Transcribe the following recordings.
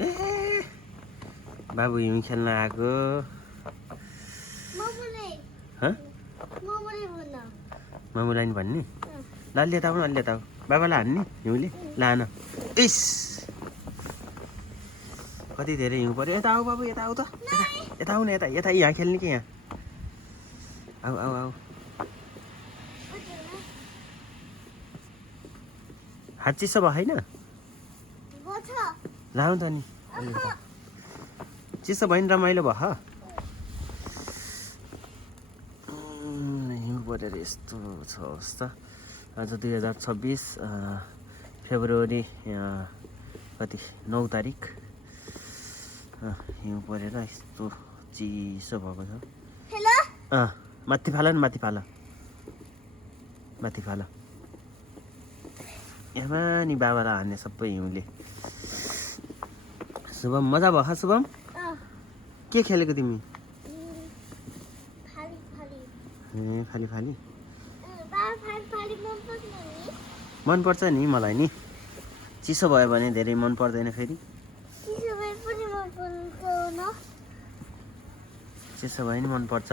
ए बाबु हिउँ खेल्न आएको मामुलाई नि भन्ने ल लिएर आऊ न लिएर आऊ बाबालाई हान्ने हिउँले लान इस कति धेरै हिउँ पर्यो यता आऊ बाबु यता आऊ त यता आऊ न यता यता यहाँ खेल्ने कि यहाँ आऊ आऊ आऊ हात चिसो भयो होइन लानु त नि चिसो भयो नि रमाइलो भयो हिउँ परेर यस्तो छ अवस्था आज 2026 फेब्रुअरी कति 9 तारिक हिउँ परेर यस्तो चिसो भएको छ माथि फाल न माथि फाल माथि फाल यहाँ नि बाबालाई हान्ने सबै हिउँले शुभम मजा भयो शुभम के खेलेको तिमी ए फाली फाली मनपर्छ नि मलाई नि चिसो भयो भने धेरै मन पर्दैन फेरि चिसो भयो नि मनपर्छ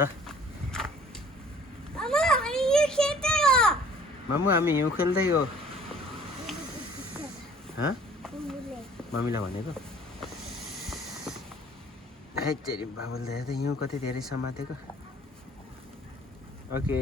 मामु हामी हिउँ खेल्दै हो मम्मीलाई भनेको है तेरि बाबुले त हिउँ कति धेरै समातेको ओके